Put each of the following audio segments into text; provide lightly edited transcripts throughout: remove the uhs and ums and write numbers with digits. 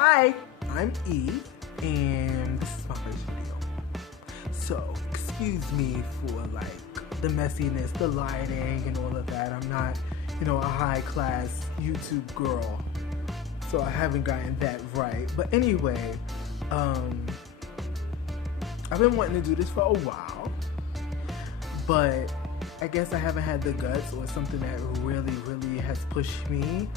Hi, I'm Eve, and this is my first video. So, excuse me for like the messiness, the lighting, and all of that. I'm not, a high-class YouTube girl, so I haven't gotten that right. But anyway, I've been wanting to do this for a while, but I guess I haven't had the guts or something that really has pushed me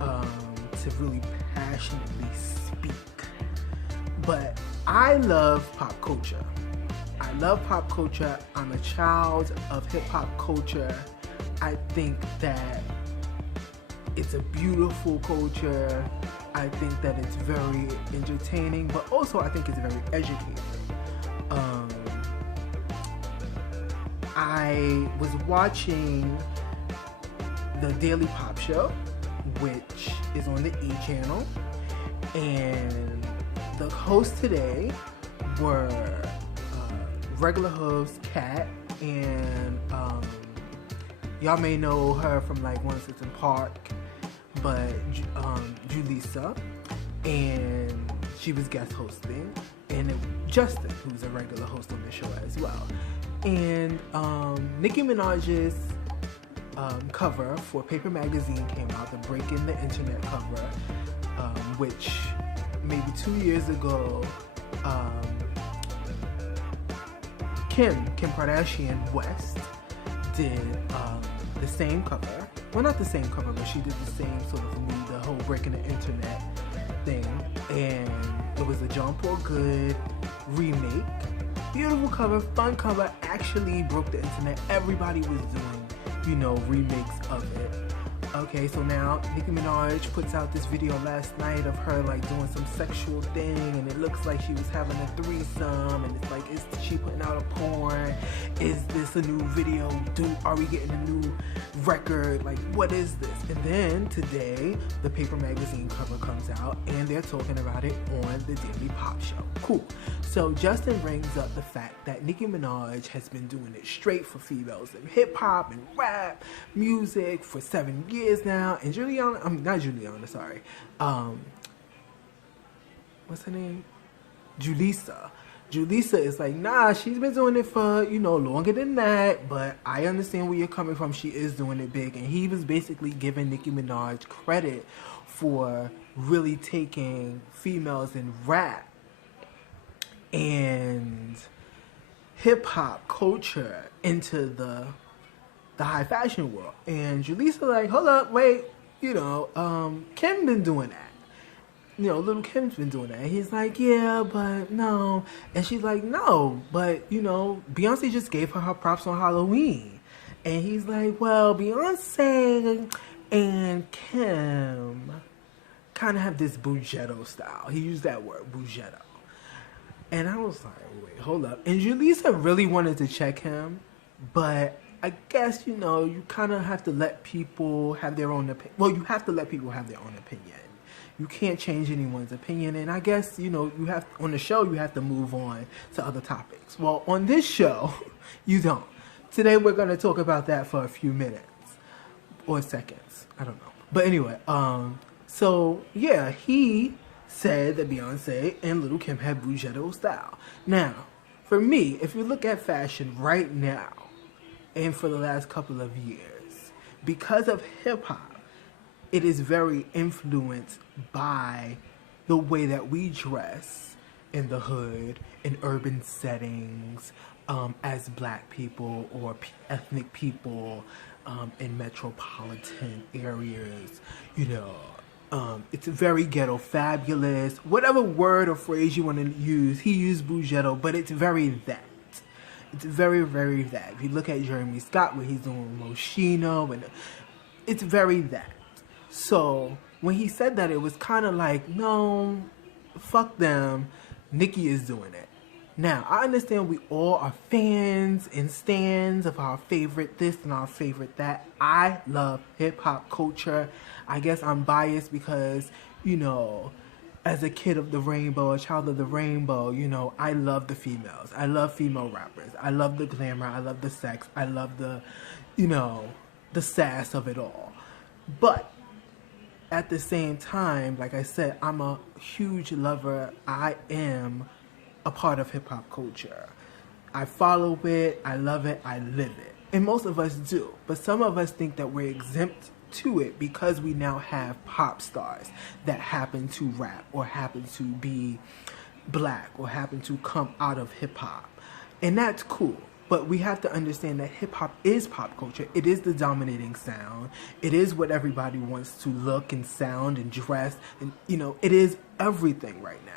to really passionately speak. But I love pop culture. I love pop culture. I'm a child of hip-hop culture. I think that it's a beautiful culture. I think that it's very entertaining, but also I think it's very educating. I was watching the Daily Pop Show, which is on the E! Channel, and the hosts today were regular host Kat, and y'all may know her from like 106 Park, but Julissa, and she was guest hosting, and Justin, who's a regular host on the show as well. And Nicki Minaj's cover for Paper Magazine came out, the Breaking the Internet cover, which maybe 2 years ago, Kim Kardashian West did the same cover. Well, not the same cover, but she did the same sort of the whole Breaking the Internet thing, and it was a John Paul Good remake. Beautiful cover, fun cover, actually broke the internet. Everybody was doing, remakes of it. Okay, so now Nicki Minaj puts out this video last night of her like doing some sexual thing, and it looks like she was having a threesome, and it's like, is she putting out a porn? Is this a new video? Are we getting a new record? Like, what is this? And then today, the Paper Magazine cover comes out, and they're talking about it on the Daily Pop Show. Cool. So Justin brings up the fact that Nicki Minaj has been doing it straight for females in hip-hop and rap music for 7 years now, and what's her name? Julissa is like, nah, she's been doing it for, longer than that, but I understand where you're coming from. She is doing it big, and he was basically giving Nicki Minaj credit for really taking females in rap and hip-hop culture into the high fashion world. And Julissa like, hold up, wait, Kim been doing that. Lil Kim's been doing that. And he's like, yeah, but no. And she's like, no, but, Beyonce just gave her props on Halloween. And he's like, well, Beyonce and Kim kind of have this Bougetto style. He used that word, Bougetto. And I was like, wait, hold up. And Julissa really wanted to check him, but I guess, you kind of have to let people have their own opinion. Well, you have to let people have their own opinion. You can't change anyone's opinion. And I guess, you have, on the show, you have to move on to other topics. Well, on this show, you don't. Today, we're going to talk about that for a few minutes or seconds. I don't know. But anyway, so yeah, he said that Beyonce and Lil Kim have Bougetto style. Now, for me, if you look at fashion right now, and for the last couple of years, because of hip-hop, it is very influenced by the way that we dress in the hood, in urban settings, as black people or ethnic people in metropolitan areas, it's very ghetto fabulous. Whatever word or phrase you want to use, he used Bougetto, but it's very that. It's very, very that. If you look at Jeremy Scott, what he's doing with Moschino, and it's very that. So when he said that, it was kind of like, no, fuck them. Nicki is doing it. Now, I understand we all are fans and stans of our favorite this and our favorite that. I love hip-hop culture. I guess I'm biased because, as a kid of the rainbow, a child of the rainbow, I love the females. I love female rappers. I love the glamour. I love the sex. I love the, the sass of it all. But at the same time, like I said, I'm a huge lover. I am a part of hip hop culture. I follow it, I love it, I live it. And most of us do. But some of us think that we're exempt to it because we now have pop stars that happen to rap or happen to be black or happen to come out of hip hop. And that's cool. But we have to understand that hip hop is pop culture. It is the dominating sound. It is what everybody wants to look and sound and dress. And, it is everything right now.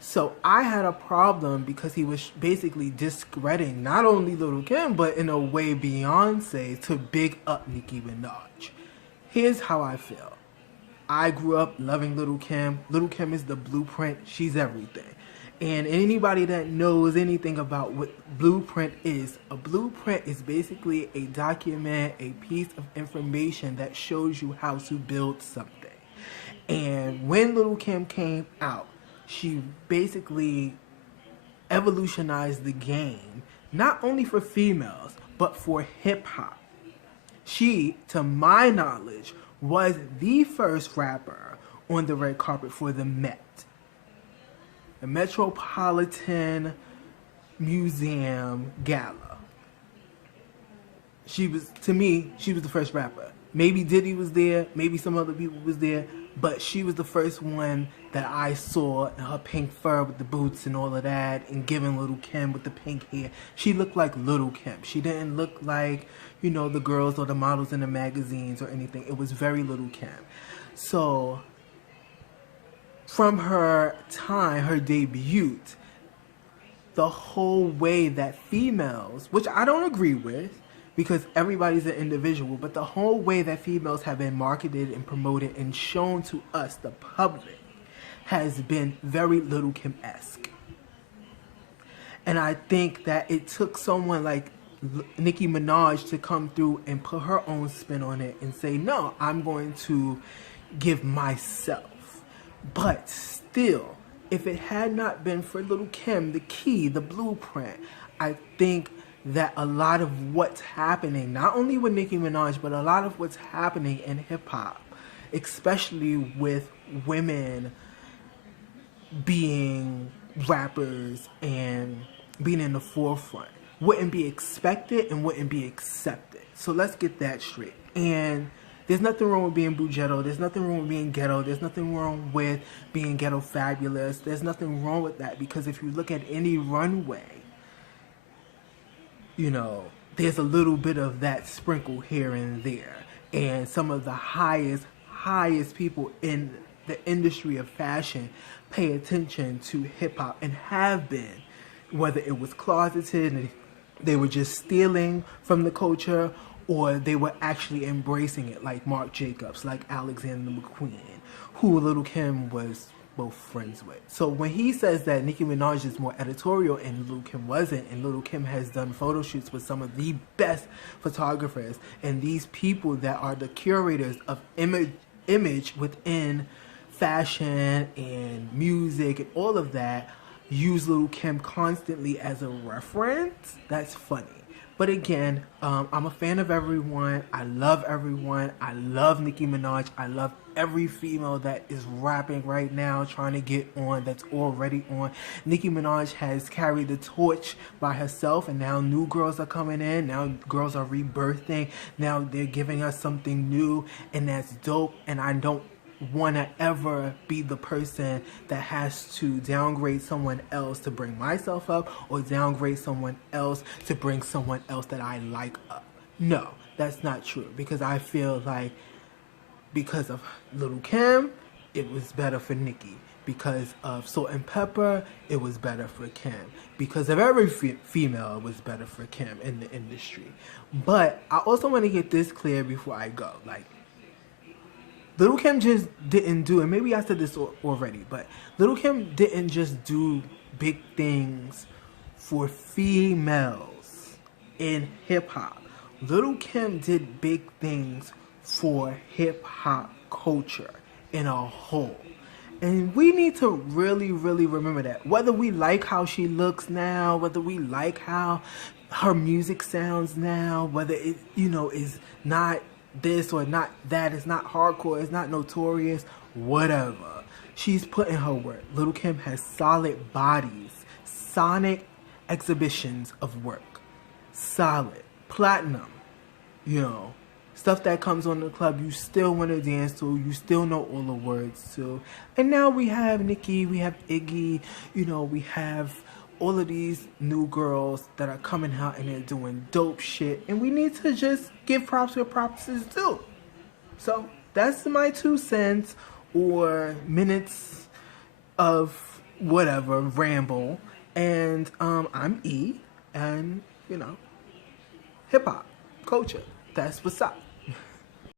So I had a problem because he was basically discrediting not only Lil Kim, but in a way Beyonce to big up Nicki Minaj. Here's how I feel. I grew up loving Lil Kim. Lil Kim is the blueprint. She's everything. And anybody that knows anything about what blueprint is, a blueprint is basically a document, a piece of information that shows you how to build something. And when Lil Kim came out, she basically evolutionized the game, not only for females, but for hip-hop. She, to my knowledge, was the first rapper on the red carpet for the Met. The Metropolitan Museum Gala. To me, she was the first rapper. Maybe Diddy was there, maybe some other people was there, but she was the first one that I saw in her pink fur with the boots and all of that, and giving Lil Kim with the pink hair. She looked like Lil Kim. She didn't look like, the girls or the models in the magazines or anything. It was very Lil Kim. So, from her time, her debut, the whole way that females, which I don't agree with, because everybody's an individual, but the whole way that females have been marketed and promoted and shown to us, the public, has been very Lil Kim-esque. And I think that it took someone like Nicki Minaj to come through and put her own spin on it and say, no, I'm going to give myself. But still, if it had not been for Lil Kim, the key, the blueprint, I think that a lot of what's happening, not only with Nicki Minaj, but a lot of what's happening in hip-hop, especially with women being rappers and being in the forefront, wouldn't be expected and wouldn't be accepted. So let's get that straight. And there's nothing wrong with being Bugetto. There's nothing wrong with being ghetto. There's nothing wrong with being ghetto fabulous. There's nothing wrong with that, because if you look at any runway, there's a little bit of that sprinkle here and there. And some of the highest people in the industry of fashion pay attention to hip-hop and have been, whether it was closeted and they were just stealing from the culture, or they were actually embracing it, like Marc Jacobs, like Alexander McQueen, who Lil Kim was both friends with. So when he says that Nicki Minaj is more editorial and Lil Kim wasn't, and Lil Kim has done photo shoots with some of the best photographers and these people that are the curators of image within fashion and music and all of that, use Lil Kim constantly as a reference, that's funny. But again, I'm a fan of everyone. I love everyone. I love Nicki Minaj. I love every female that is rapping right now, trying to get on, that's already on. Nicki Minaj has carried the torch by herself, and now new girls are coming in. Now girls are rebirthing. Now they're giving us something new, and that's dope. And I don't want to ever be the person that has to downgrade someone else to bring myself up, or downgrade someone else to bring someone else that I like up. No, that's not true, because I feel like because of Lil Kim, it was better for Nicki. Because of Salt and Pepper, it was better for Kim. Because of every female, it was better for Kim in the industry. But I also want to get this clear before I go. Lil Kim just didn't do, and maybe I said this already, but Lil Kim didn't just do big things for females in hip-hop. Lil Kim did big things for hip-hop culture in a whole. And we need to really, really remember that. Whether we like how she looks now, whether we like how her music sounds now, whether it, is not this or not that. It's not hardcore. It's not notorious. Whatever. She's put in her work. Lil Kim has solid bodies. Sonic exhibitions of work. Solid. Platinum. You know. Stuff that comes on the club you still want to dance to. You still know all the words to. And now we have Nicki. We have Iggy. You know, we have all of these new girls that are coming out and they're doing dope shit. And we need to just give props where props is due. So that's my 2 cents or minutes of whatever ramble. And I'm E, and you know, hip hop culture. That's what's up.